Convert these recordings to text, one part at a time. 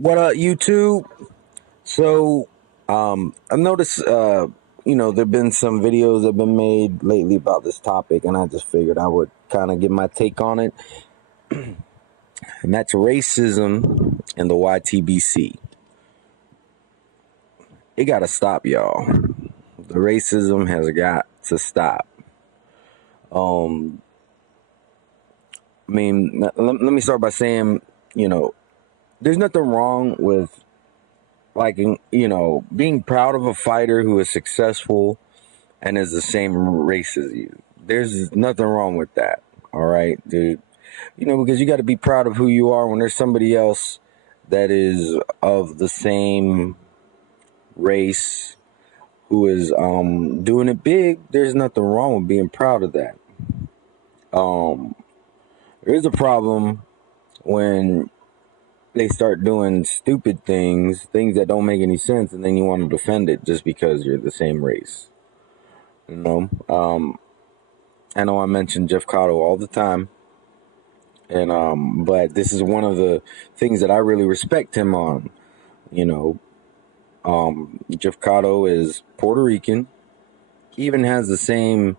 What up, YouTube? So, I've noticed, there've been some videos that have been made lately about this topic, and I just figured I would kind of give my take on it, and that's racism and the YTBC. It got to stop, y'all. The racism has got to stop. Let me start by saying, there's nothing wrong with being proud of a fighter who is successful and is the same race as you. There's nothing wrong with that. All right, dude. Because you got to be proud of who you are when there's somebody else that is of the same race who is doing it big. There's nothing wrong with being proud of that. There is a problem when they start doing stupid things that don't make any sense, and then you want to defend it just because you're the same race. I know I mention Jeff Cotto all the time, and but this is one of the things that I really respect him on. Jeff Cotto is Puerto Rican. He even has the same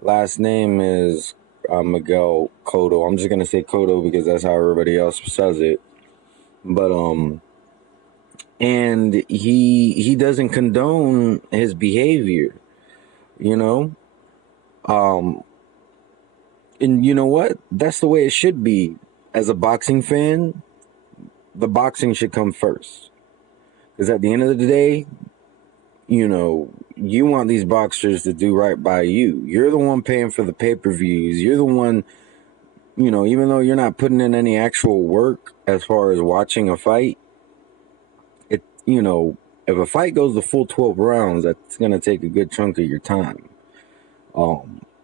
last name as Miguel Cotto. I'm just gonna say Cotto because that's how everybody else says it. But and he doesn't condone his behavior, and you know what? That's the way it should be. As a boxing fan, the boxing should come first. Because at the end of the day, you want these boxers to do right by you. You're the one paying for the pay-per-views. You're the one, even though you're not putting in any actual work as far as watching a fight, if a fight goes the full 12 rounds, that's going to take a good chunk of your time.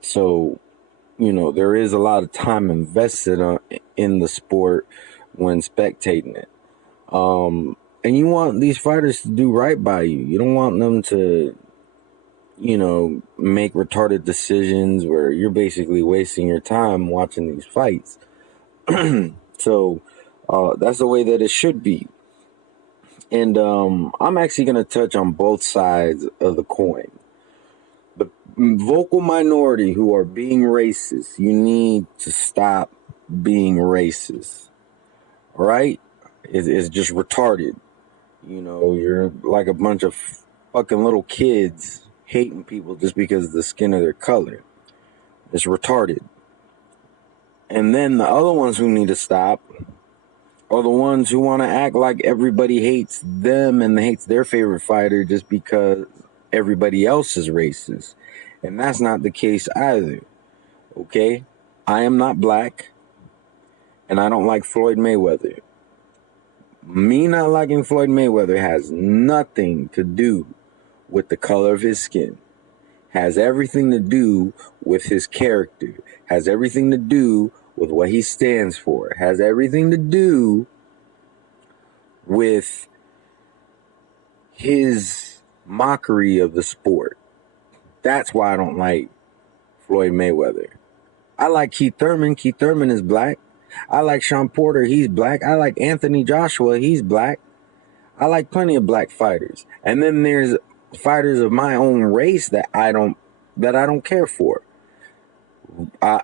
So, there is a lot of time invested in the sport when spectating it. And you want these fighters to do right by you. You don't want them to, make retarded decisions where you're basically wasting your time watching these fights. So that's the way that it should be. And I'm actually going to touch on both sides of the coin. The vocal minority who are being racist, you need to stop being racist. All right? It's just retarded. You're like a bunch of fucking little kids hating people just because of the skin of their color. It's retarded. And then the other ones who need to stop are the ones who want to act like everybody hates them and hates their favorite fighter just because everybody else is racist. And that's not the case either. Okay? I am not black, and I don't like Floyd Mayweather. Me not liking Floyd Mayweather has nothing to do with the color of his skin. Has everything to do with his character. Has everything to do with what he stands for. Has everything to do with his mockery of the sport. That's why I don't like Floyd Mayweather. I like Keith Thurman. Keith Thurman is black. I like Sean Porter. He's black. I like Anthony Joshua. He's black. I like plenty of black fighters. And then there's fighters of my own race that I don't care for. I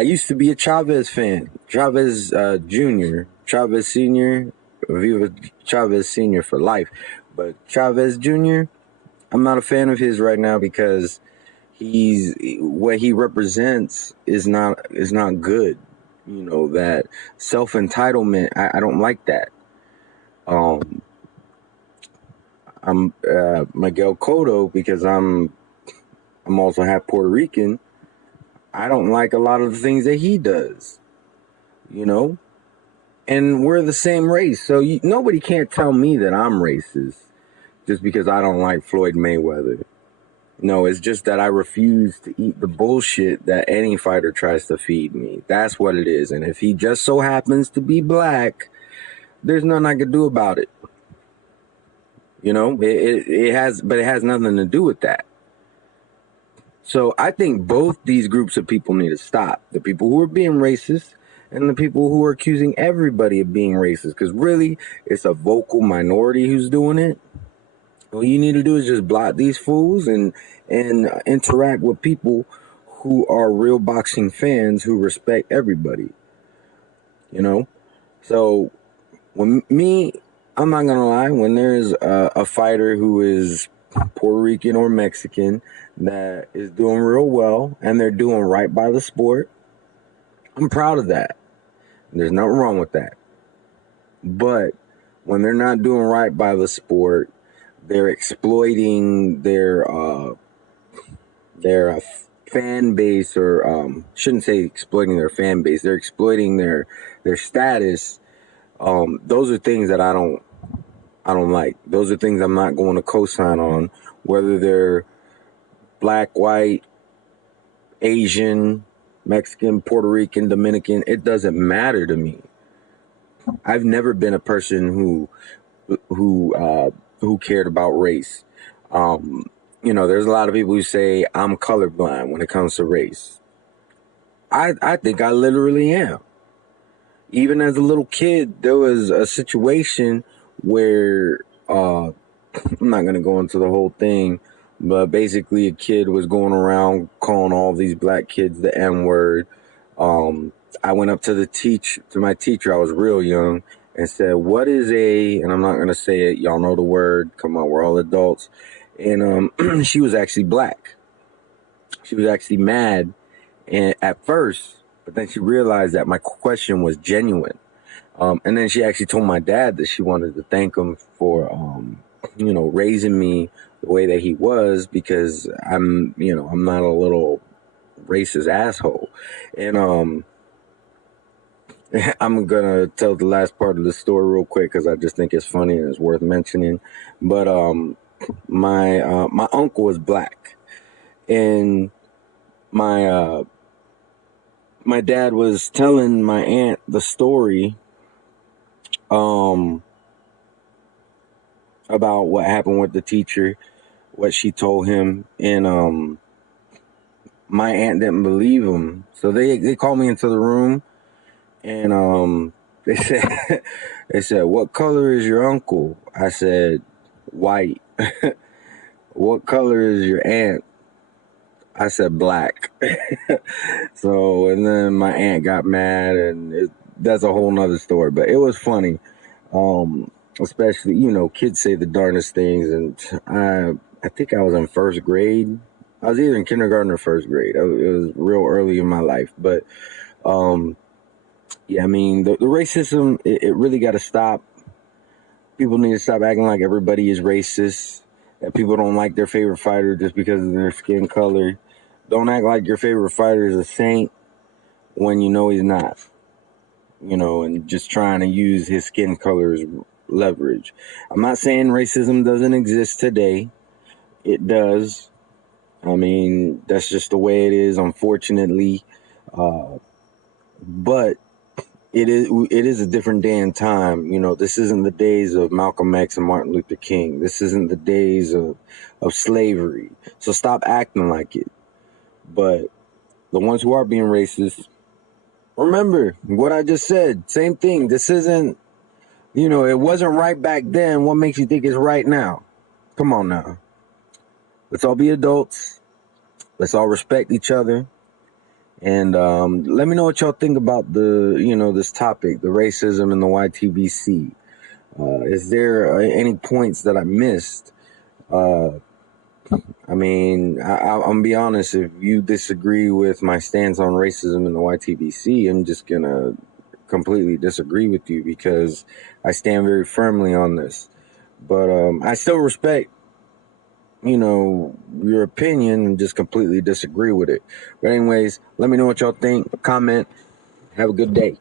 used to be a Chavez fan. Chavez Jr., Chavez Sr., Viva Chavez Sr. for life. But Chavez Jr., I'm not a fan of his right now because what he represents is not good. That self-entitlement, I don't like that. I'm Miguel Cotto because I'm also half Puerto Rican. I don't like a lot of the things that he does, and we're the same race. So nobody can't tell me that I'm racist just because I don't like Floyd Mayweather. No, it's just that I refuse to eat the bullshit that any fighter tries to feed me. That's what it is. And if he just so happens to be black, there's nothing I can do about it. It has nothing to do with that. So I think both these groups of people need to stop. The people who are being racist and the people who are accusing everybody of being racist, because really it's a vocal minority who's doing it. All you need to do is just block these fools and interact with people who are real boxing fans who respect everybody. You know, so I'm not gonna lie. When there's a fighter who is Puerto Rican or Mexican that is doing real well and they're doing right by the sport, I'm proud of that. There's nothing wrong with that. But when they're not doing right by the sport, they're exploiting their fan base, or shouldn't say exploiting their fan base. They're exploiting their status. Those are things that I don't like. Those are things I'm not going to co-sign on, whether they're black, white, Asian, Mexican, Puerto Rican, Dominican. It doesn't matter to me. I've never been a person who cared about race. There's a lot of people who say I'm colorblind when it comes to race. I think I literally am. Even as a little kid, there was a situation where I'm not going to go into the whole thing, but basically a kid was going around calling all these black kids the N-word. I went up to my teacher, I was real young, and said, what is and I'm not going to say it, y'all know the word, come on, we're all adults. And she was actually black. She was actually mad at first, but then she realized that my question was genuine. And then she actually told my dad that she wanted to thank him for, raising me the way that he was, because I'm not a little racist asshole. And I'm gonna tell the last part of the story real quick because I just think it's funny and it's worth mentioning. But my uncle was black, and my dad was telling my aunt the story about what happened with the teacher, what she told him, and my aunt didn't believe him, so they called me into the room, and they said, what color is your uncle? I said, white. What color is your aunt? I said, black. So, and then my aunt got mad, and that's a whole nother story, but it was funny. Especially, kids say the darndest things, and I think I was in first grade. I was either in kindergarten or first grade. It was real early in my life, but yeah, I mean, the racism, it really got to stop. People need to stop acting like everybody is racist, that people don't like their favorite fighter just because of their skin color. Don't act like your favorite fighter is a saint when you know he's not, and just trying to use his skin color as leverage. I'm not saying racism doesn't exist today. It does. I mean, that's just the way it is, unfortunately. But it is a different day and time. This isn't the days of Malcolm X and Martin Luther King. This isn't the days of slavery. So stop acting like it. But the ones who are being racist, remember what I just said. Same thing. This isn't, it wasn't right back then. What makes you think it's right now? Come on now. Let's all be adults. Let's all respect each other. And let me know what y'all think about this topic, the racism in the YTBC. Is there any points that I missed? I mean, I'm gonna be honest. If you disagree with my stance on racism in the YTBC, I'm just gonna completely disagree with you, because I stand very firmly on this. But I still respect, your opinion, and just completely disagree with it. But anyways, let me know what y'all think. Comment. Have a good day.